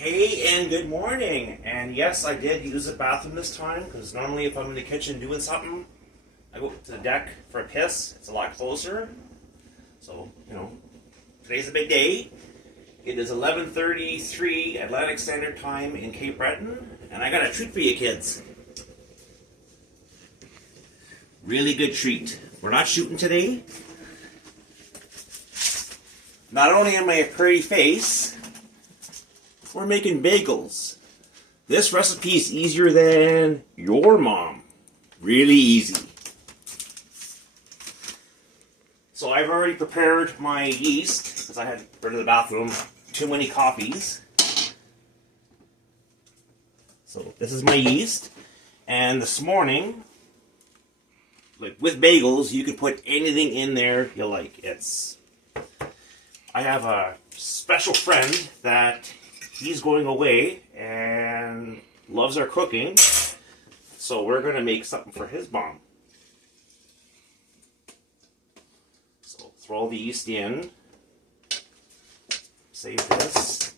Hey and good morning. And yes, I did use the bathroom this time because normally if I'm in the kitchen doing something, I go to the deck for a piss. It's a lot closer. So, today's a big day. It is 11:33 Atlantic Standard Time in Cape Breton, and I got a treat for you kids. Really good treat. We're not shooting today. Not only am I a pretty face, we're making bagels. This recipe is easier than your mom. Really easy. So I've already prepared my yeast because I had rid of the bathroom. Too many coffees. So this is my yeast. And this morning, like with bagels, you can put anything in there you like. I have a special friend that he's going away and loves our cooking. So we're going to make something for his mom. So throw all the yeast in. Save this.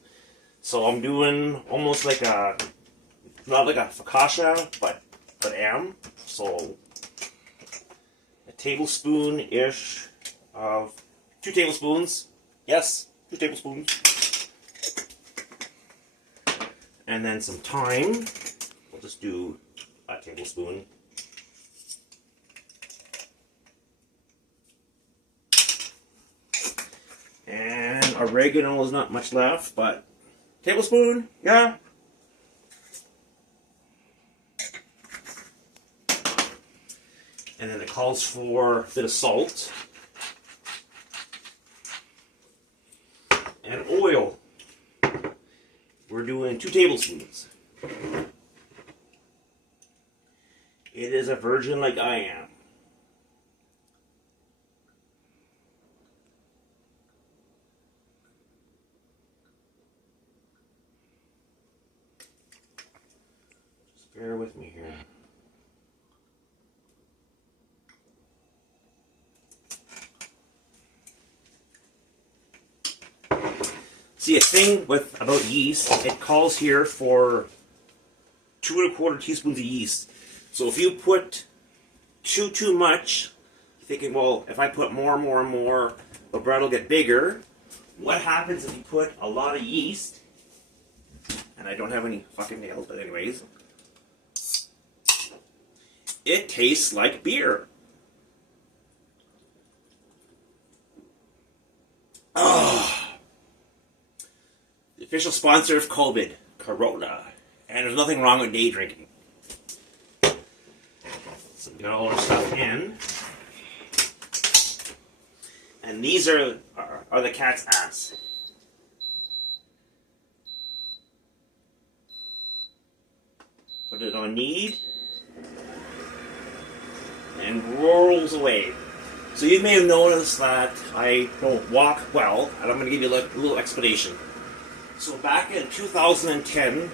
So I'm doing almost like not like a focaccia, but am. So a tablespoon-ish of 2 tablespoons. Yes, 2 tablespoons. And then some thyme. We'll just do a tablespoon. And oregano is not much left, but tablespoon, yeah. And then it calls for a bit of salt. And oil. We're doing 2 tablespoons. It is a virgin like I am. Just bear with me here. See, a thing about yeast, it calls here for 2 1/4 teaspoons of yeast. So if you put too much, you're thinking, well, if I put more, the bread will get bigger. What happens if you put a lot of yeast? And I don't have any fucking nails, but anyways. It tastes like beer. Oh. The official sponsor of COVID, Corona. And there's nothing wrong with day drinking. So we got all our stuff in. And these are the cat's ass. Put it on knead. And rolls away. So you may have noticed that I don't walk well, and I'm going to give you a little explanation. So back in 2010,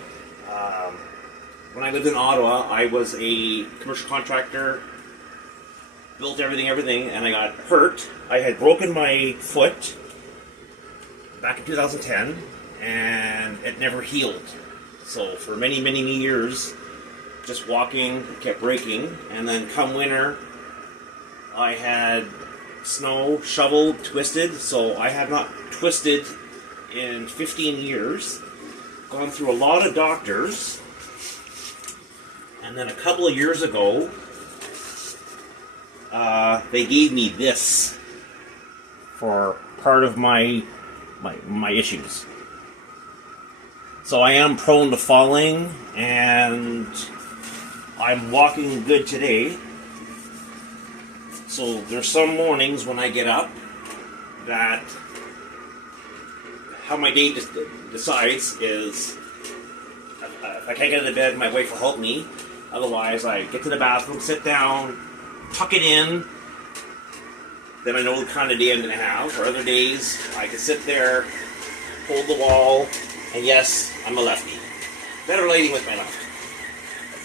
when I lived in Ottawa, I was a commercial contractor, built everything, and I got hurt. I had broken my foot back in 2010, and it never healed. So for many years, just walking, kept breaking, and then come winter, I had snow shoveled, twisted, so I have not twisted in 15 years, gone through a lot of doctors, and then a couple of years ago, they gave me this for part of my issues. So I am prone to falling, and I'm walking good today. So there's some mornings when I get up that how my day decides is if I can't get out of bed, my wife will help me. Otherwise, I get to the bathroom, sit down, tuck it in. Then I know the kind of day I'm going to have. Or other days, I can sit there, hold the wall, and yes, I'm a lefty. Better lighting with my left.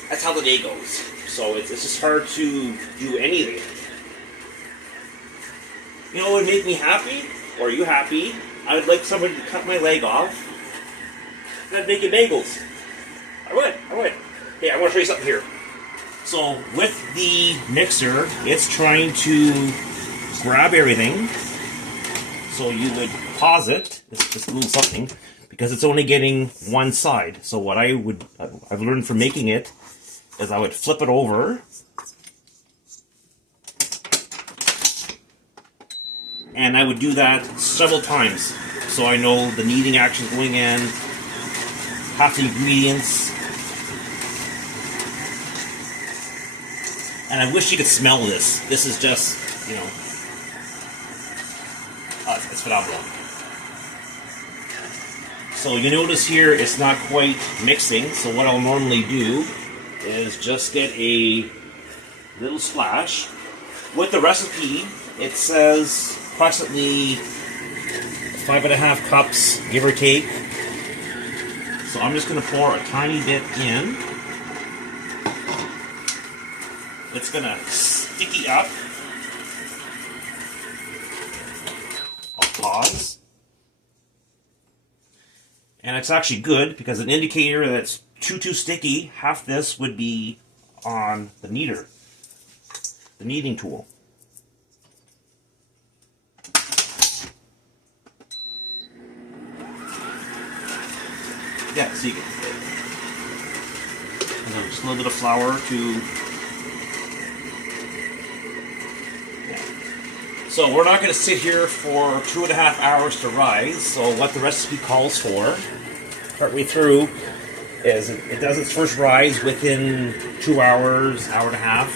That's how the day goes. So it's just hard to do anything. You know what would make me happy? Or are you happy? I would like somebody to cut my leg off, I'd make you bagels. I would. Hey, I want to show you something here. So with the mixer, it's trying to grab everything. So you would pause it, it's just a little something, because it's only getting one side. So what I've learned from making it, is I would flip it over. And I would do that several times. So I know the kneading action going in, half the ingredients. And I wish you could smell this. This is just, you know, it's phenomenal. So you notice here it's not quite mixing. So what I'll normally do is just get a little splash. With the recipe, it says approximately 5.5 cups, give or take. So I'm just going to pour a tiny bit in. It's going to sticky up. I'll pause. And it's actually good because an indicator that's too sticky, half this would be on the kneader, the kneading tool. Yeah, so you get just a little bit of flour to. Yeah. So we're not going to sit here for 2.5 hours to rise. So what the recipe calls for, partway through, is it does its first rise within 2 hours, hour and a half,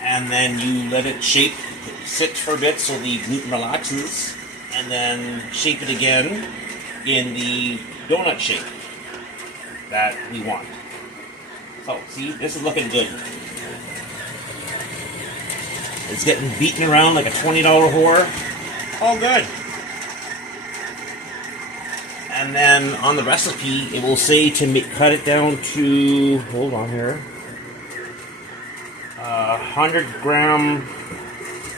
and then you let it sit for a bit so the gluten relaxes, and then shape it again in the donut shape that we want. So, see, this is looking good. It's getting beaten around like a $20 whore. All good. And then on the recipe, it will say to cut it down to, hold on here, 100-gram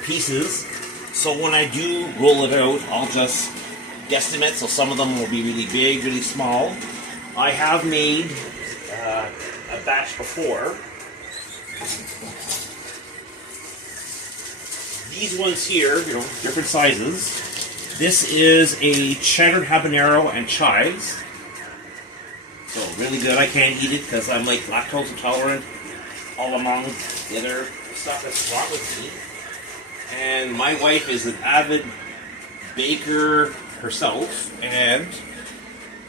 pieces. So when I do roll it out, I'll just guesstimate. So some of them will be really big, really small. I have made a batch before. These ones here, you know, different sizes. This is a cheddar habanero and chives. So really good. I can't eat it because I'm like lactose intolerant, all among the other stuff that's wrong with me. And my wife is an avid baker herself, and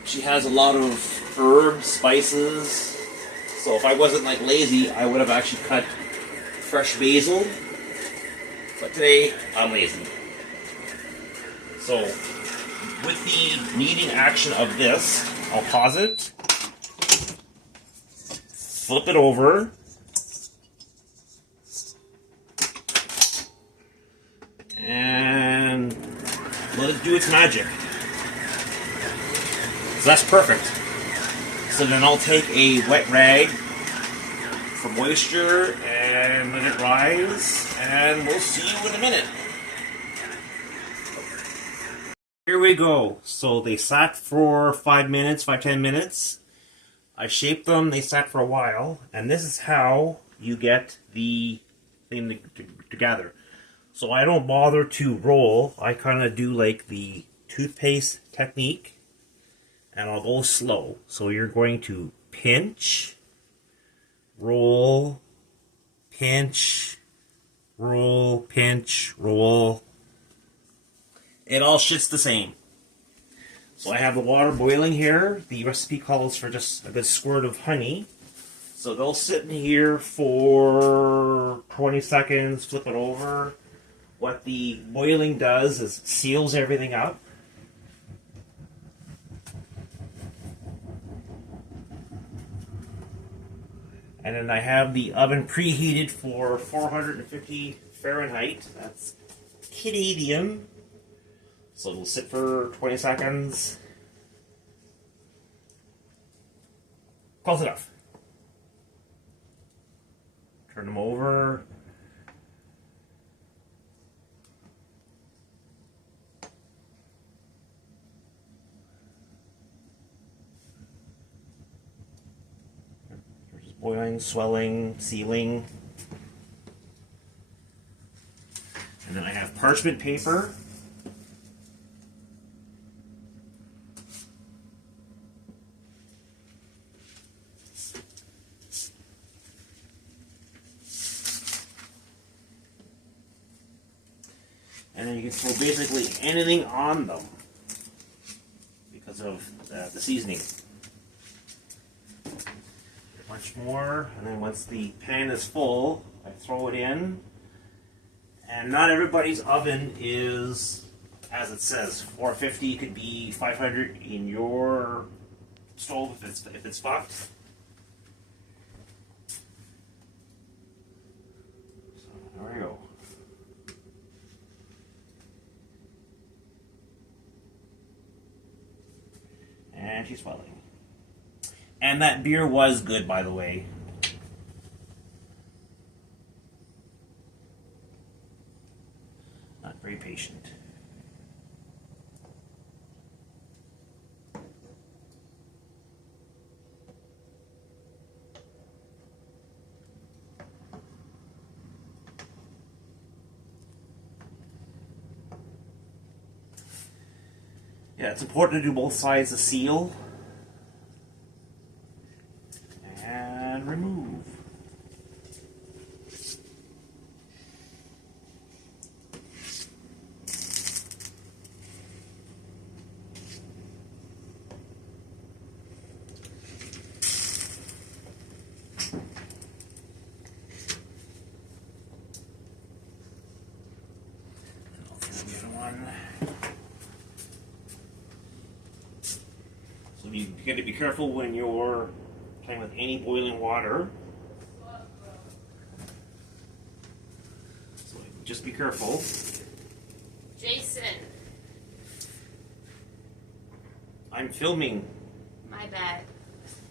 she has a lot of herbs, spices. So if I wasn't like lazy, I would have actually cut fresh basil. But today, I'm lazy. So with the kneading action of this, I'll pause it, flip it over, and let it do its magic. So that's perfect. So then I'll take a wet rag for moisture and let it rise, and we'll see you in a minute. Here we go. So they sat for 5 minutes, 5-10 minutes. I shaped them, they sat for a while, and this is how you get the thing together. So I don't bother to roll. I kind of do like the toothpaste technique, and I'll go slow. So you're going to pinch, roll, pinch, roll, pinch, roll. It all shits the same. So I have the water boiling here. The recipe calls for just a good squirt of honey. So they'll sit in here for 20 seconds, flip it over. What the boiling does is seals everything up. And then I have the oven preheated for 450 Fahrenheit. That's Canadian. So it'll sit for 20 seconds. Close it off. Turn them over. boiling, swelling, sealing. And then I have parchment paper. And then you can throw basically anything on them because of the seasoning. Much more, and then once the pan is full, I throw it in. And not everybody's oven is, as it says, 450. Could be 500 in your stove if it's fucked. So there we go. And she's swelling. And that beer was good, by the way. Not very patient. Yeah, it's important to do both sides to seal. And remove. So you got to be careful when you're playing with any boiling water. So just be careful. Jason. I'm filming. My bad.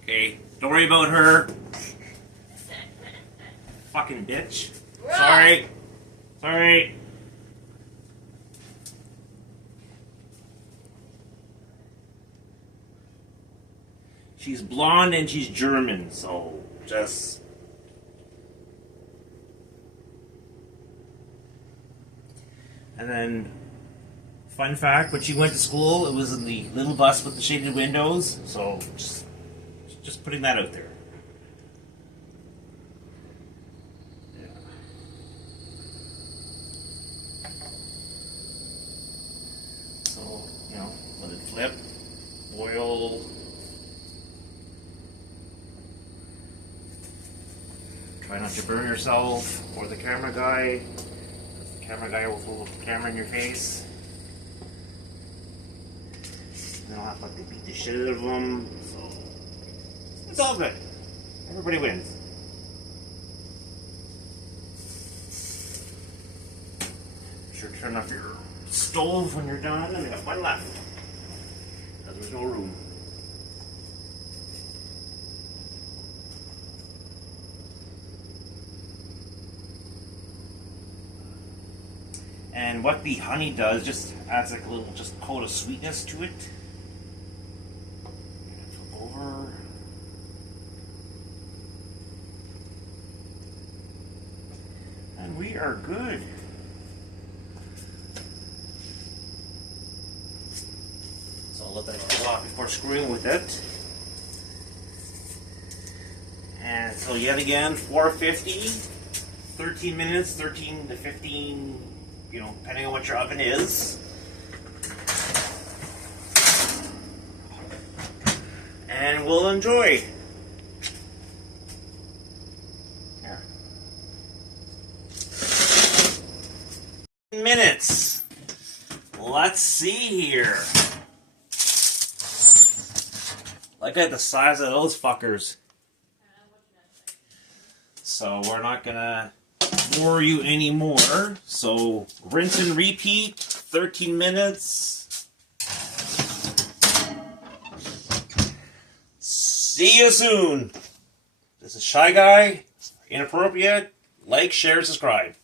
Okay, don't worry about her. Fucking bitch. Right. Sorry. Sorry. She's blonde and she's German, so just... And then, fun fact, when she went to school, it was in the little bus with the shaded windows, so just putting that out there. Yeah. So, you know, let it flip, boil. Try not to burn yourself or the camera guy. The camera guy will throw the camera in your face. And then I'll have to like beat the shit out of them. So it's all good. Everybody wins. Be sure to turn off your stove when you're done, and we have one left. Because there's no room. And what the honey does, just adds like a little coat of sweetness to it. Flip over. And we are good. So I'll let that cool off before screwing with it. And so yet again, 450, 13 minutes, 13 to 15, you know, depending on what your oven is. And we'll enjoy. Here. Minutes. Let's see here. Look at the size of those fuckers. So we're not gonna bore you anymore. So rinse and repeat, 13 minutes. See you soon. This is Shy Guy. Inappropriate. Like, share, subscribe.